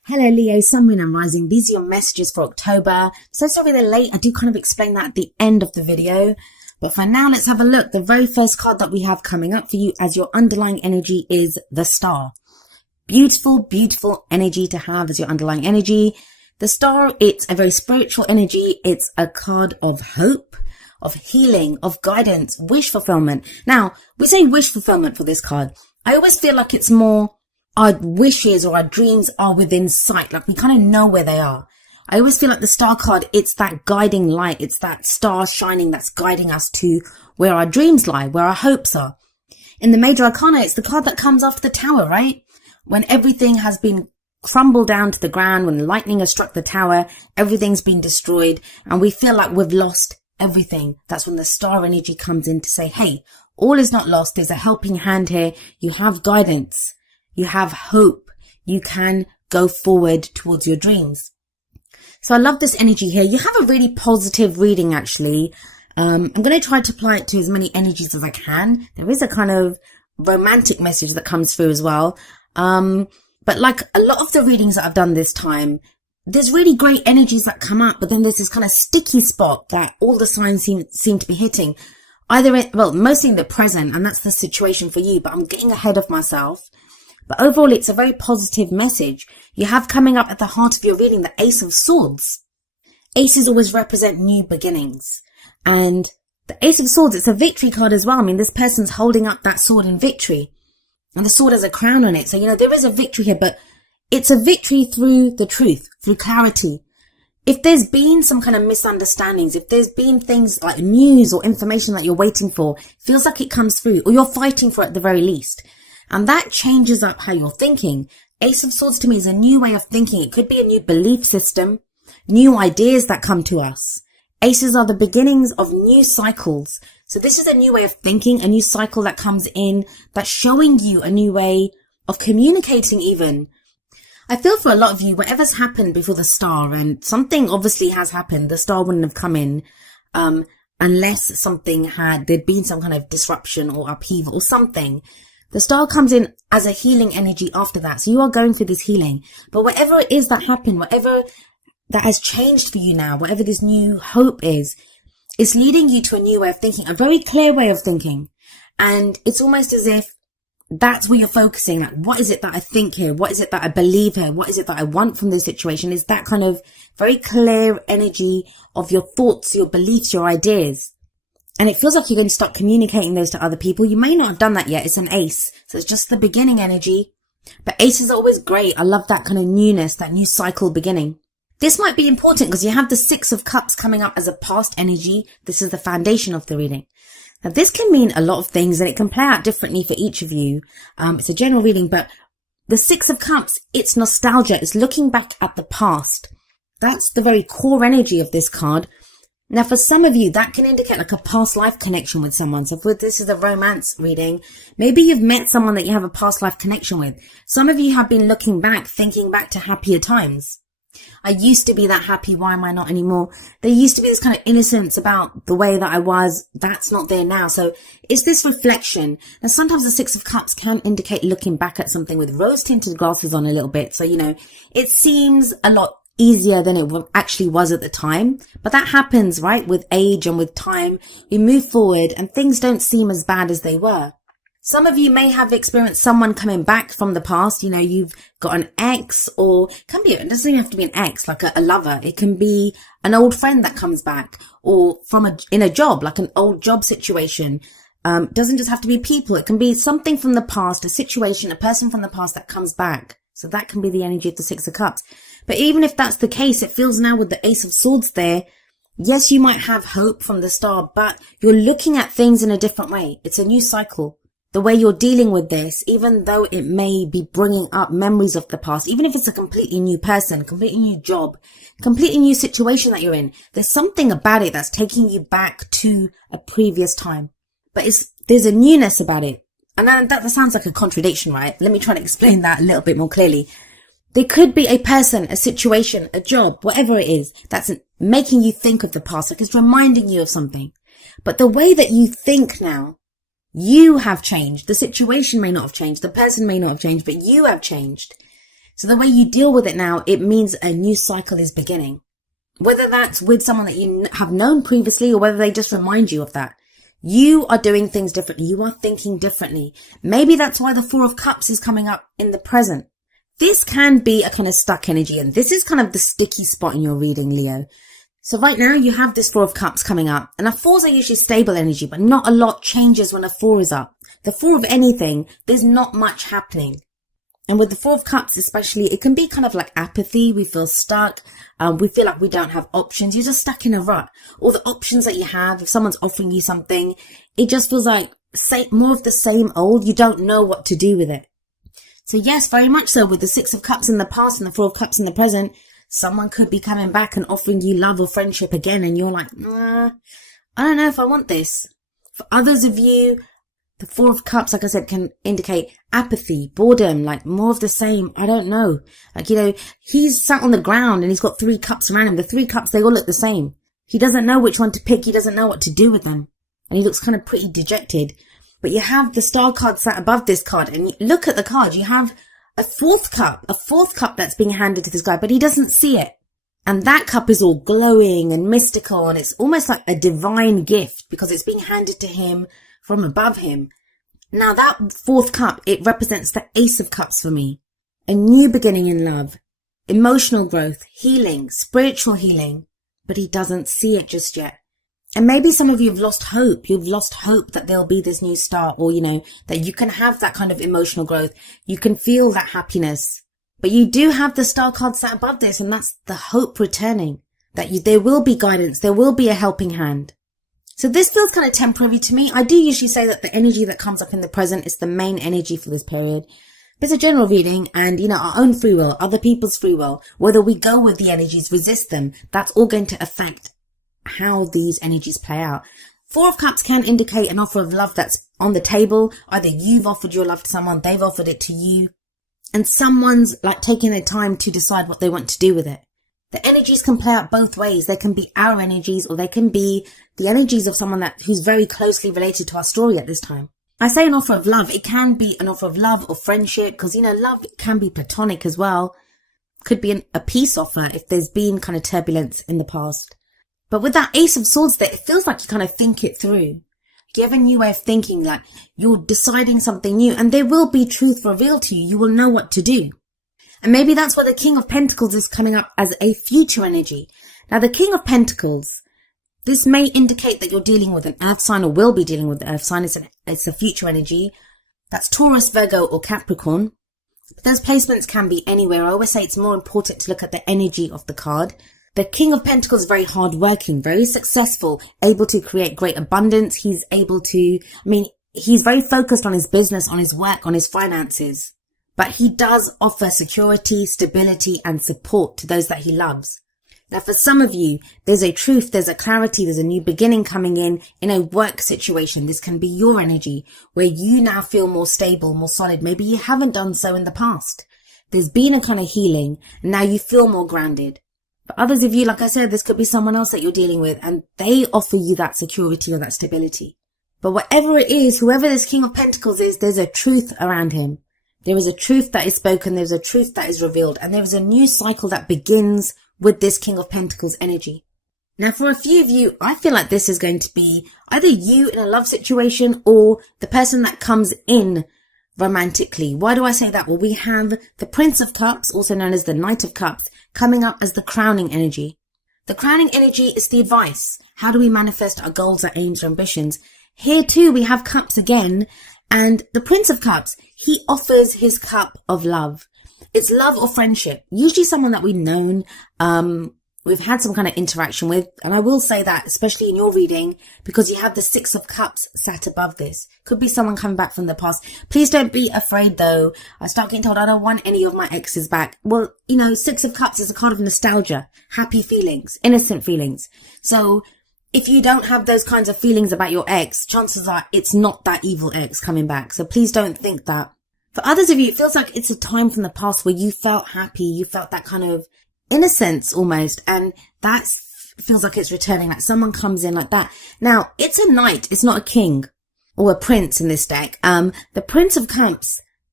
Hello Leo, Sun, Moon and Rising. These are your messages for October. So sorry they're late. I do kind of explain that at the end of the video. But for now, let's have a look. The very first card that we have coming up for you as your underlying energy is the Star. Beautiful, beautiful energy to have as your underlying energy. The Star, it's a very spiritual energy. It's a card of hope, of healing, of guidance, wish fulfillment. Now, we say wish fulfillment for this card. I always feel like it's more our wishes or our dreams are within sight. Like we kind of know where they are. I always feel like the Star card, it's that guiding light. It's that star shining that's guiding us to where our dreams lie, where our hopes are. In the Major Arcana, it's the card that comes after the Tower, right? When everything has been crumbled down to the ground, when lightning has struck the tower, everything's been destroyed, and we feel like we've lost everything. That's when the Star energy comes in to say, hey, all is not lost. There's a helping hand here. You have guidance. You have hope. You can go forward towards your dreams. So I love this energy here. You have a really positive reading, actually. I'm going to try to apply it to as many energies as I can. There is a kind of romantic message that comes through as well. But like a lot of the readings that I've done this time, there's really great energies that come up, but then there's this kind of sticky spot that all the signs seem to be hitting. Mostly in the present, and that's the situation for you, but I'm getting ahead of myself. But overall, it's a very positive message. You have coming up at the heart of your reading the Ace of Swords. Aces always represent new beginnings. And the Ace of Swords, it's a victory card as well. I mean, this person's holding up that sword in victory. And the sword has a crown on it. So, there is a victory here, but it's a victory through the truth, through clarity. If there's been some kind of misunderstandings, if there's been things like news or information that you're waiting for, feels like it comes through, or you're fighting for it at the very least. And that changes up how you're thinking. Ace of Swords to me is a new way of thinking. It could be a new belief system, new ideas that come to us. Aces are the beginnings of new cycles. So this is a new way of thinking, a new cycle that comes in, that's showing you a new way of communicating even. I feel for a lot of you, whatever's happened before the Star, and something obviously has happened, the Star wouldn't have come in, unless there'd been some kind of disruption or upheaval or something. The Star comes in as a healing energy after that. So you are going through this healing. But whatever it is that happened, whatever that has changed for you now, whatever this new hope is, it's leading you to a new way of thinking, a very clear way of thinking. And it's almost as if that's where you're focusing. Like, what is it that I think here? What is it that I believe here? What is it that I want from this situation? Is that kind of very clear energy of your thoughts, your beliefs, your ideas. And it feels like you're going to start communicating those to other people. You may not have done that yet. It's an ace. So it's just the beginning energy. But aces are always great. I love that kind of newness, that new cycle beginning. This might be important because you have the Six of Cups coming up as a past energy. This is the foundation of the reading. Now this can mean a lot of things and it can play out differently for each of you. It's a general reading, but the Six of Cups, it's nostalgia. It's looking back at the past. That's the very core energy of this card. Now, for some of you, that can indicate like a past life connection with someone. So if this is a romance reading, maybe you've met someone that you have a past life connection with. Some of you have been looking back, thinking back to happier times. I used to be that happy. Why am I not anymore? There used to be this kind of innocence about the way that I was. That's not there now. So it's this reflection. Now, sometimes the Six of Cups can indicate looking back at something with rose-tinted glasses on a little bit. So, it seems a lot easier than it actually was at the time. But that happens, right? With age and with time, we move forward and things don't seem as bad as they were. Some of you may have experienced someone coming back from the past. You've got an ex, or it doesn't even have to be an ex, like a lover. It can be an old friend that comes back, or in a job, like an old job situation. Doesn't just have to be people. It can be something from the past, a situation, a person from the past that comes back. So that can be the energy of the Six of Cups. But even if that's the case, it feels now with the Ace of Swords there, yes, you might have hope from the Star, but you're looking at things in a different way. It's a new cycle. The way you're dealing with this, even though it may be bringing up memories of the past, even if it's a completely new person, completely new job, completely new situation that you're in, there's something about it that's taking you back to a previous time. But there's a newness about it. And that sounds like a contradiction, right? Let me try to explain that a little bit more clearly. There could be a person, a situation, a job, whatever it is, that's making you think of the past, like it's reminding you of something. But the way that you think now, you have changed. The situation may not have changed. The person may not have changed, but you have changed. So the way you deal with it now, it means a new cycle is beginning. Whether that's with someone that you have known previously or whether they just remind you of that. You are doing things differently. You are thinking differently. Maybe that's why the Four of Cups is coming up in the present. This can be a kind of stuck energy, and this is kind of the sticky spot in your reading, Leo. So right now you have this Four of Cups coming up, and a fours are usually stable energy, but not a lot changes when a four is up. The four of anything, there's not much happening. And with the Four of Cups especially, it can be kind of like apathy. We feel stuck. We feel like we don't have options. You're just stuck in a rut. All the options that you have, if someone's offering you something, it just feels like more of the same old. You don't know what to do with it. So yes, very much so. With the Six of Cups in the past and the Four of Cups in the present, someone could be coming back and offering you love or friendship again. And you're like, I don't know if I want this. For others of you, the Four of Cups, like I said, can indicate apathy, boredom, like more of the same. I don't know. Like, he's sat on the ground and he's got 3 cups around him. The 3 cups, they all look the same. He doesn't know which one to pick. He doesn't know what to do with them. And he looks kind of pretty dejected. But you have the Star card sat above this card. And you look at the card. You have a fourth cup that's being handed to this guy, but he doesn't see it. And that cup is all glowing and mystical. And it's almost like a divine gift because it's being handed to him from above him. Now that fourth cup, it represents the Ace of Cups for me. A new beginning in love, emotional growth, healing, spiritual healing, but he doesn't see it just yet. And maybe some of you have lost hope. You've lost hope that there'll be this new start or, that you can have that kind of emotional growth. You can feel that happiness, but you do have the Star card sat above this, and that's the hope returning, that there will be guidance. There will be a helping hand. So this feels kind of temporary to me. I do usually say that the energy that comes up in the present is the main energy for this period. But it's a general reading and, our own free will, other people's free will, whether we go with the energies, resist them, that's all going to affect how these energies play out. Four of Cups can indicate an offer of love that's on the table. Either you've offered your love to someone, they've offered it to you, and someone's like taking their time to decide what they want to do with it. The energies can play out both ways. They can be our energies or they can be the energies of someone who's very closely related to our story at this time. I say an offer of love. It can be an offer of love or friendship because, love can be platonic as well. Could be a peace offer if there's been kind of turbulence in the past. But with that Ace of Swords there, it feels like you kind of think it through. You have a new way of thinking, like you're deciding something new and there will be truth revealed to you. You will know what to do. And maybe that's why the King of Pentacles is coming up as a future energy. Now, the King of Pentacles, this may indicate that you're dealing with an earth sign or will be dealing with the earth sign. It's a future energy. That's Taurus, Virgo, or Capricorn. But those placements can be anywhere. I always say it's more important to look at the energy of the card. The King of Pentacles is very hardworking, very successful, able to create great abundance. He's very focused on his business, on his work, on his finances. But he does offer security, stability, and support to those that he loves. Now, for some of you, there's a truth, there's a clarity, there's a new beginning coming in a work situation. This can be your energy where you now feel more stable, more solid. Maybe you haven't done so in the past. There's been a kind of healing, and now you feel more grounded. For others of you, like I said, this could be someone else that you're dealing with, and they offer you that security or that stability. But whatever it is, whoever this King of Pentacles is, there's a truth around him. There is a truth that is spoken, there's a truth that is revealed, and there is a new cycle that begins with this King of Pentacles energy. Now, for a few of you, I feel like this is going to be either you in a love situation or the person that comes in romantically. Why do I say that? Well, we have the Prince of Cups, also known as the Knight of Cups, coming up as the crowning energy. The crowning energy is the advice. How do we manifest our goals, our aims, our ambitions? Here too, we have cups again. And the Prince of Cups, he offers his cup of love. It's love or friendship. Usually someone that we've known, we've had some kind of interaction with. And I will say that, especially in your reading, because you have the Six of Cups sat above this. Could be someone coming back from the past. Please don't be afraid though. I start getting told I don't want any of my exes back. Well, Six of Cups is a card of nostalgia, happy feelings, innocent feelings. So if you don't have those kinds of feelings about your ex, chances are it's not that evil ex coming back. So please don't think that. For others of you, it feels like it's a time from the past where you felt happy. You felt that kind of innocence almost. And that feels like it's returning, like someone comes in like that. Now, it's a knight. It's not a king or a prince in this deck. The Prince of Cups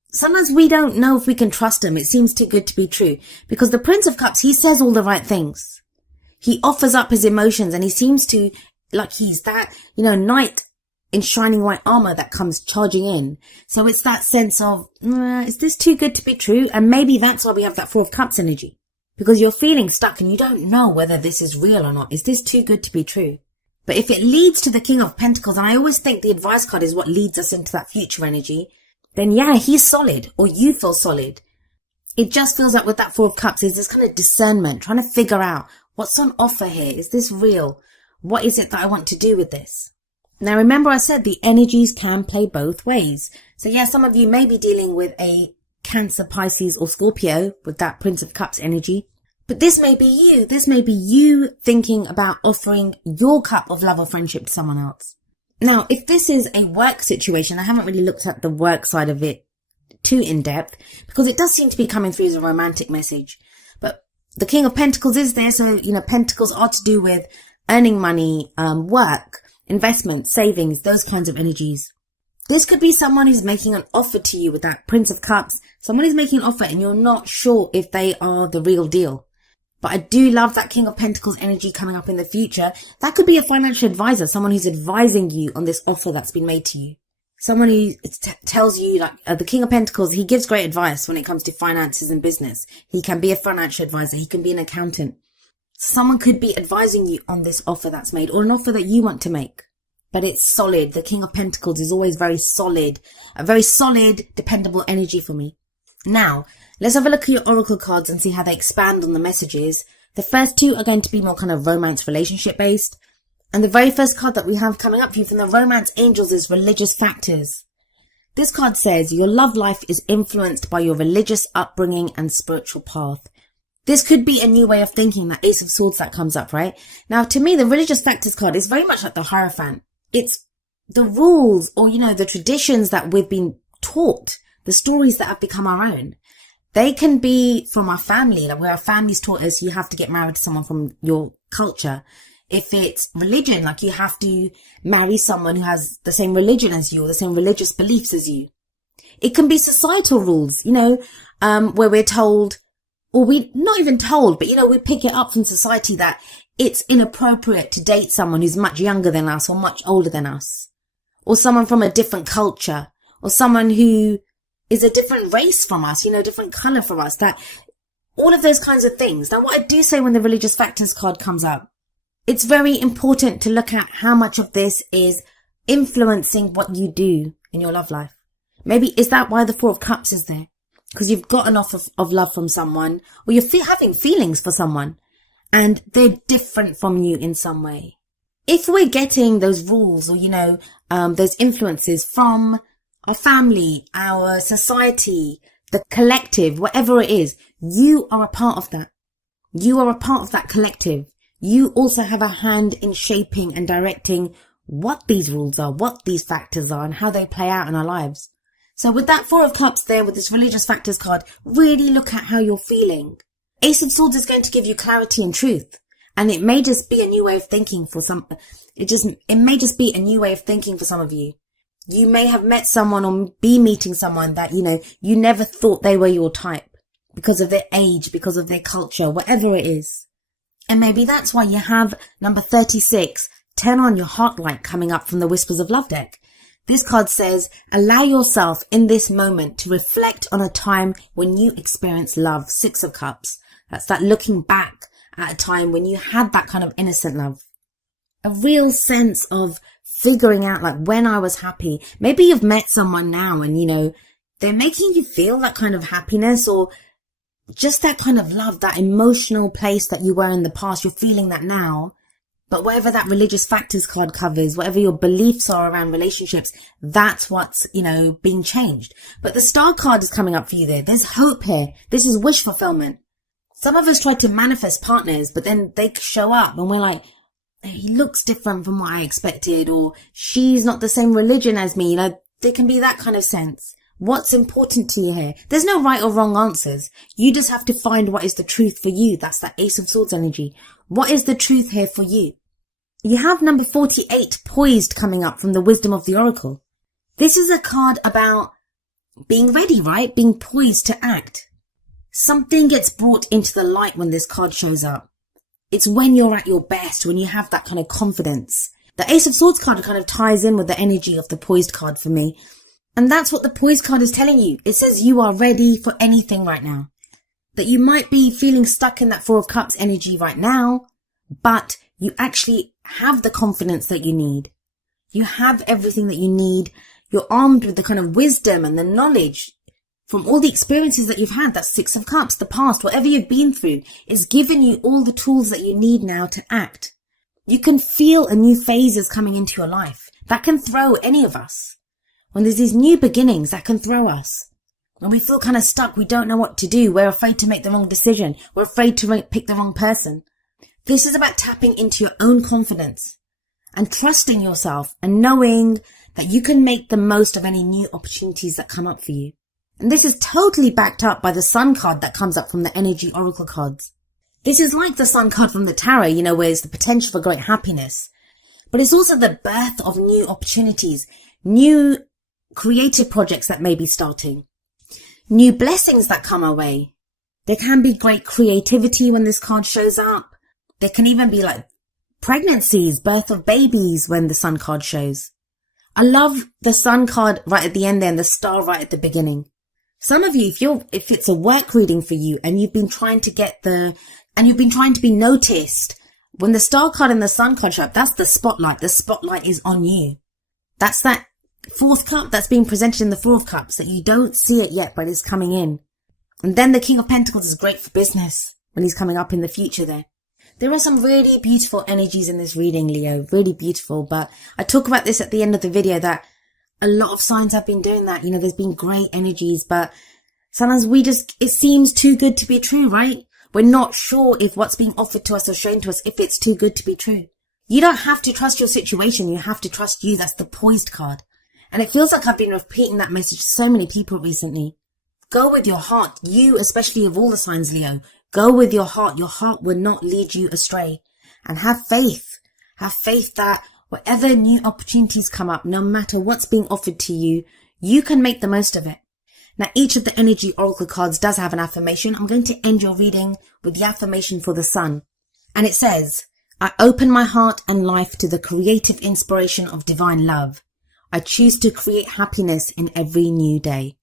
sometimes we don't know if we can trust him. It seems too good to be true. Because the Prince of Cups, he says all the right things. He offers up his emotions and he seems to, like he's that, knight in shining white armor that comes charging in. So it's that sense of, is this too good to be true? And maybe that's why we have that Four of Cups energy. Because you're feeling stuck and you don't know whether this is real or not. Is this too good to be true? But if it leads to the King of Pentacles, and I always think the advice card is what leads us into that future energy, then yeah, he's solid, or you feel solid. It just feels like with that Four of Cups is this kind of discernment, trying to figure out what's on offer here. Is this real? What is it that I want to do with this? Now remember I said the energies can play both ways. So yeah, some of you may be dealing with a Cancer, Pisces or Scorpio with that Prince of Cups energy. But this may be you. This may be you thinking about offering your cup of love or friendship to someone else. Now, if this is a work situation, I haven't really looked at the work side of it too in depth because it does seem to be coming through as a romantic message. But the King of Pentacles is there. So, Pentacles are to do with earning money, work, investment, savings, those kinds of energies. This could be someone who's making an offer to you with that Prince of Cups. Someone who's making an offer and you're not sure if they are the real deal. But I do love that King of Pentacles energy coming up in the future. That could be a financial advisor, someone who's advising you on this offer that's been made to you. Someone who tells you, the King of Pentacles, he gives great advice when it comes to finances and business. He can be a financial advisor. He can be an accountant. Someone could be advising you on this offer that's made or an offer that you want to make. But it's solid. The King of Pentacles is always very solid. A very solid, dependable energy for me. Now, let's have a look at your oracle cards and see how they expand on the messages. The first two are going to be more kind of romance relationship based. And the very first card that we have coming up for you from the Romance Angels is Religious Factors. This card says your love life is influenced by your religious upbringing and spiritual path. This could be a new way of thinking, that Ace of Swords that comes up, right? Now, to me, the Religious Factors card is very much like the Hierophant. It's the rules or, the traditions that we've been taught, the stories that have become our own. They can be from our family, like where our families taught us you have to get married to someone from your culture. If it's religion, like you have to marry someone who has the same religion as you or the same religious beliefs as you. It can be societal rules, where we're told, or we not even told, but we pick it up from society that it's inappropriate to date someone who's much younger than us or much older than us, or someone from a different culture, or someone who is a different race from us, different color from us, that all of those kinds of things. Now, what I do say when the Religious Factors card comes up, it's very important to look at how much of this is influencing what you do in your love life. Maybe is that why the Four of Cups is there? Because you've got an offer of love from someone, or you're having feelings for someone, and they're different from you in some way. If we're getting those rules or, those influences from our family, our society, the collective, whatever it is, you are a part of that. You are a part of that collective. You also have a hand in shaping and directing what these rules are, what these factors are, and how they play out in our lives. So with that Four of Cups there, with this Religious Factors card, really look at how you're feeling. Ace of Swords is going to give you clarity and truth. And it may just be a new way of thinking for some, it may just be a new way of thinking for some of you. You may have met someone or be meeting someone that, you never thought they were your type because of their age, because of their culture, whatever it is. And maybe that's why you have number 36, turn on your heart light, coming up from the Whispers of Love deck. This card says, allow yourself in this moment to reflect on a time when you experienced love. Six of Cups. That's that looking back at a time when you had that kind of innocent love. A real sense of figuring out, like, when I was happy. Maybe you've met someone now and, they're making you feel that kind of happiness or just that kind of love, that emotional place that you were in the past. You're feeling that now. But whatever that Religious Factors card covers, whatever your beliefs are around relationships, that's what's, being changed. But the Star card is coming up for you there. There's hope here. This is wish fulfillment. Some of us try to manifest partners, but then they show up and we're like, he looks different from what I expected, or she's not the same religion as me. There can be that kind of sense. What's important to you here? There's no right or wrong answers. You just have to find what is the truth for you. That's that Ace of Swords energy. What is the truth here for you? You have number 48, Poised, coming up from the Wisdom of the Oracle. This is a card about being ready, right? Being poised to act. Something gets brought into the light when this card shows up. It's when you're at your best, when you have that kind of confidence. The Ace of Swords card kind of ties in with the energy of the poised card for me. And that's what the poised card is telling you. It says you are ready for anything right now. That you might be feeling stuck in that Four of Cups energy right now, but you actually have the confidence that you need. You have everything that you need. You're armed with the kind of wisdom and the knowledge from all the experiences that you've had. That Six of Cups, the past, whatever you've been through, is giving you all the tools that you need now to act. You can feel a new phases coming into your life. That can throw any of us. When there's these new beginnings, that can throw us. When we feel kind of stuck, we don't know what to do. We're afraid to make the wrong decision. We're afraid to pick the wrong person. This is about tapping into your own confidence and trusting yourself and knowing that you can make the most of any new opportunities that come up for you. And this is totally backed up by the Sun card that comes up from the Energy Oracle cards. This is like the Sun card from the Tarot, where it's the potential for great happiness. But it's also the birth of new opportunities, new creative projects that may be starting, new blessings that come our way. There can be great creativity when this card shows up. There can even be like pregnancies, birth of babies when the Sun card shows. I love the Sun card right at the end there and the star right at the beginning. Some of you, if it's a work reading for you and you've been trying to be noticed, when the star card and the Sun card show up, that's the spotlight. The spotlight is on you. That's that fourth cup that's being presented in the Four of Cups that you don't see it yet, but it's coming in. And then the King of Pentacles is great for business when he's coming up in the future there. There are some really beautiful energies in this reading, Leo. Really beautiful. But I talk about this at the end of the video that a lot of signs have been doing that. There's been great energies, but sometimes it seems too good to be true, right? We're not sure if what's being offered to us or shown to us, if it's too good to be true. You don't have to trust your situation. You have to trust you. That's the poised card. And it feels like I've been repeating that message to so many people recently. Go with your heart. You, especially of all the signs, Leo, go with your heart. Your heart will not lead you astray. And have faith. Have faith that whatever new opportunities come up, no matter what's being offered to you, you can make the most of it. Now, each of the Energy Oracle cards does have an affirmation. I'm going to end your reading with the affirmation for the Sun. And it says, I open my heart and life to the creative inspiration of divine love. I choose to create happiness in every new day.